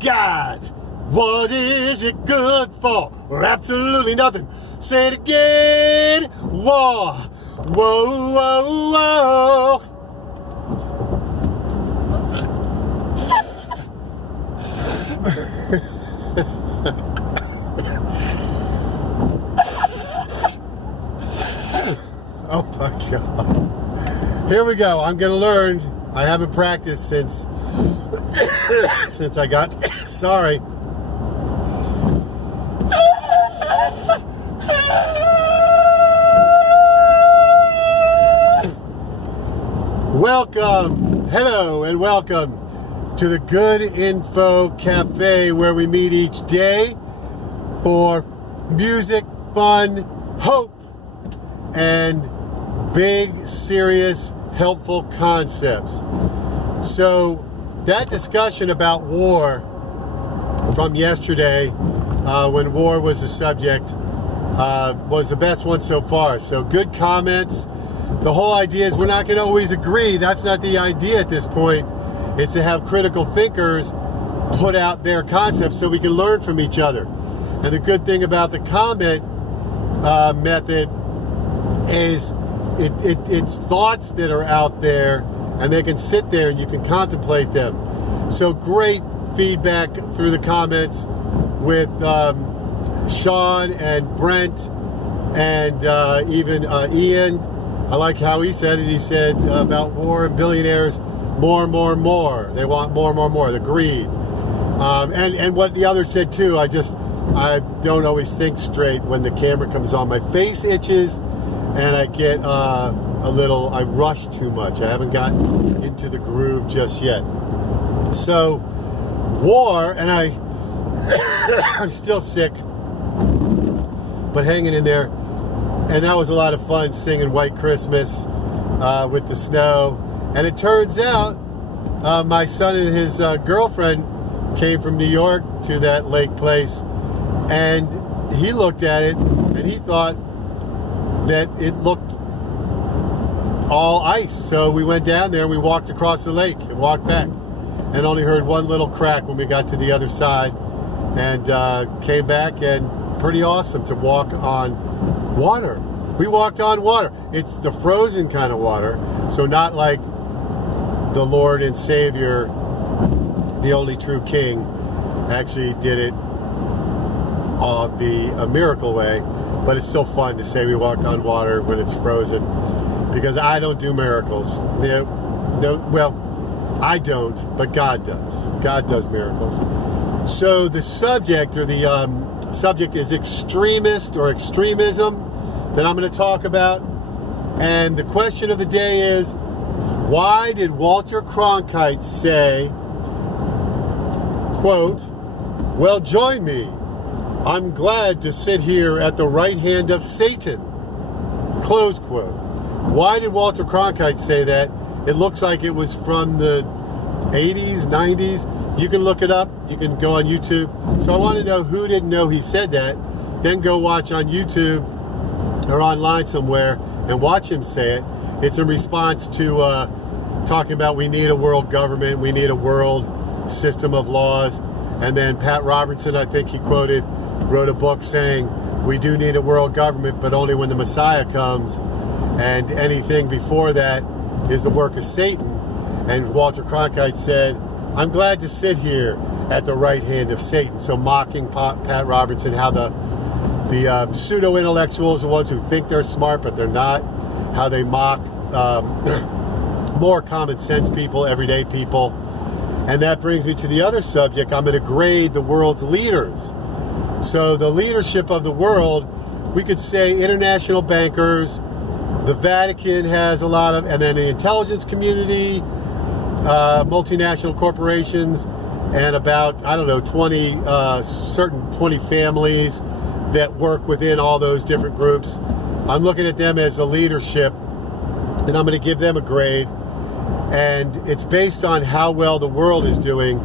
God, what is it good for? Or absolutely nothing. Say it again. War. Whoa, whoa, whoa. Oh my God. Here we go. I'm going to learn. I haven't practiced since I got sorry. Welcome, hello, and welcome to the Good Info Cafe, where we meet each day for music, fun, hope, and big, serious, helpful concepts. So that discussion about war from yesterday, when war was the subject, was the best one so far. So good comments. The whole idea is we're not going to always agree. That's not the idea at this point. It's to have critical thinkers put out their concepts so we can learn from each other. And the good thing about the comment method is it's thoughts that are out there, and they can sit there and you can contemplate them. So great feedback through the comments with Sean and Brent and even Ian. I like how he said it. He said about war and billionaires, more. They want more. The greed. And what the other said too, I don't always think straight when the camera comes on. My face itches and I get I rush too much. I haven't gotten into the groove just yet. So, war, and I'm still sick, but hanging in there. And that was a lot of fun singing White Christmas with the snow. And it turns out my son and his girlfriend came from New York to that lake place, and he looked at it and he thought that it looked all ice. So we went down there and we walked across the lake and walked back, and only heard one little crack when we got to the other side, and came back, and pretty awesome to walk on water. We walked on water. It's the frozen kind of water, so not like the Lord and Savior, the only true King, actually did it the miracle way. But it's still fun to say we walked on water when it's frozen, because I don't do miracles. Well, I don't, but God does. God does miracles. So the subject, or the subject, is extremist or extremism that I'm going to talk about. And the question of the day is, why did Walter Cronkite say, quote, "Well, join me. I'm glad to sit here at the right hand of Satan," close quote. Why did Walter Cronkite say that? It looks like it was from the 80s, 90s. You can look it up. You can go on YouTube. So I want to know who didn't know he said that. Then go watch on YouTube or online somewhere and watch him say it. It's in response to talking about we need a world government, we need a world system of laws. And then Pat Robertson, I think he quoted, wrote a book saying we do need a world government, but only when the Messiah comes, and anything before that is the work of Satan. And Walter Cronkite said, I'm glad to sit here at the right hand of Satan. So mocking Pat Robertson, how the pseudo-intellectuals, the ones who think they're smart but they're not, how they mock more common sense people, everyday people. And that brings me to the other subject. I'm going to grade the world's leaders. So the leadership of the world, we could say international bankers, the Vatican has a lot of, and then the intelligence community, multinational corporations, and about, 20 families that work within all those different groups. I'm looking at them as the leadership, and I'm going to give them a grade. And it's based on how well the world is doing,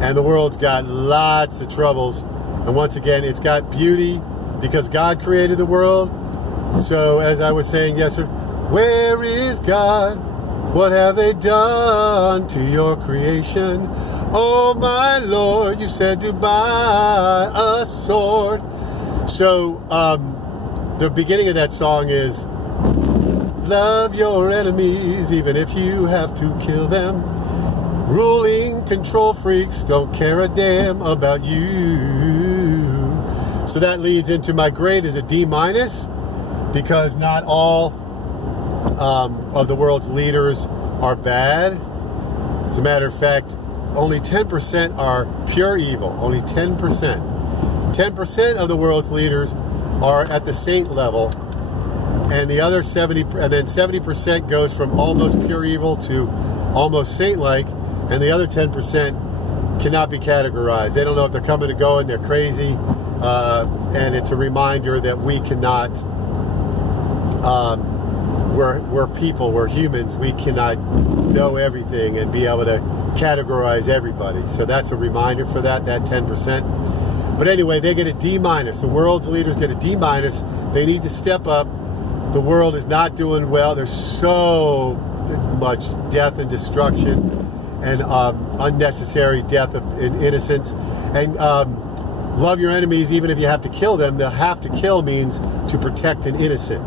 and the world's got lots of troubles. And once again, it's got beauty because God created the world. So as I was saying yesterday, where is God? What have they done to your creation? Oh my Lord, you said to buy a sword. So the beginning of that song is, love your enemies even if you have to kill them. Ruling control freaks don't care a damn about you. So that leads into my grade is a D-, because not all of the world's leaders are bad. As a matter of fact, only 10% are pure evil. Only 10%. 10% of the world's leaders are at the saint level, and the other 70% goes from almost pure evil to almost saint-like, and the other 10% cannot be categorized. They don't know if they're coming or going. They're crazy, and it's a reminder that we cannot. We're people. We're humans. We cannot know everything and be able to categorize everybody. So that's a reminder for that 10%. But anyway, they get a D-. The world's leaders get a D-. They need to step up. The world is not doing well. There's so much death and destruction and unnecessary death of innocents. And love your enemies even if you have to kill them. The have to kill means to protect an innocent.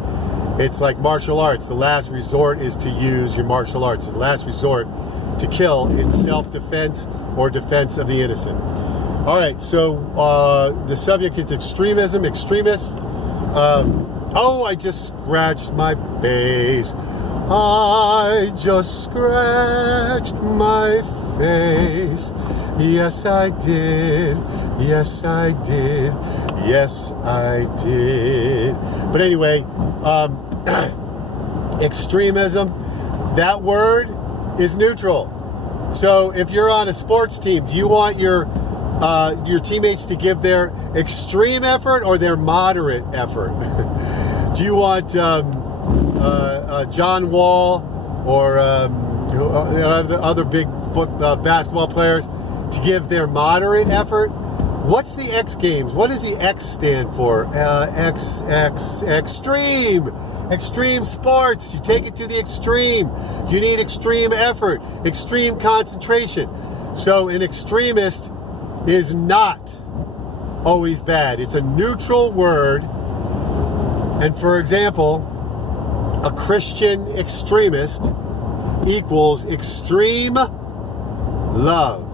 It's like martial arts. The last resort is to use your martial arts. It's the last resort to kill in self-defense or defense of the innocent. All right, so the subject is extremism, extremists. Oh, I just scratched my face. I just scratched my face. Yes, I did. Yes, I did. Yes, I did. But anyway, extremism, that word is neutral. So if you're on a sports team, do you want your teammates to give their extreme effort or their moderate effort? Do you want John Wall or the other big basketball players to give their moderate effort? What's the X Games? What does the X stand for? Extreme. Extreme sports. You take it to the extreme. You need extreme effort, extreme concentration. So an extremist is not always bad. It's a neutral word. And for example, a Christian extremist equals extreme love.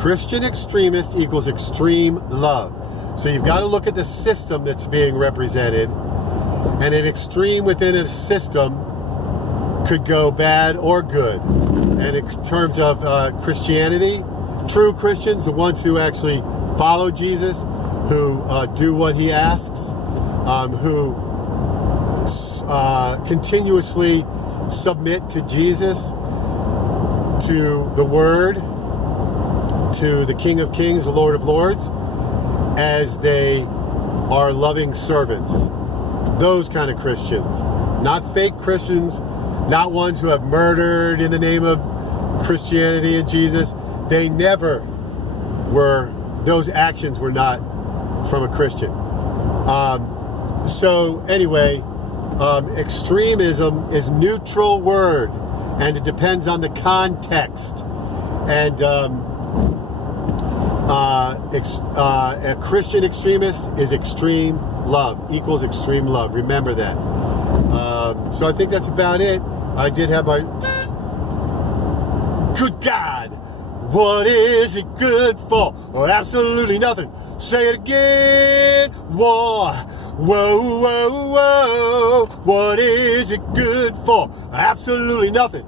Christian extremist equals extreme love. So you've got to look at the system that's being represented, and an extreme within a system could go bad or good. And in terms of Christianity, true Christians, the ones who actually follow Jesus, who do what he asks, who continuously submit to Jesus, to the Word, to the King of Kings, the Lord of Lords, as they are loving servants. Those kind of Christians. Not fake Christians, not ones who have murdered in the name of Christianity and Jesus. They never were, those actions were not from a Christian. So anyway, extremism is a neutral word, and it depends on the context. And a Christian extremist is extreme love, equals extreme love. Remember that. So I think that's about it. I did have my... Good God! What is it good for? Oh, absolutely nothing. Say it again. Whoa, whoa, whoa, whoa. What is it good for? Absolutely nothing.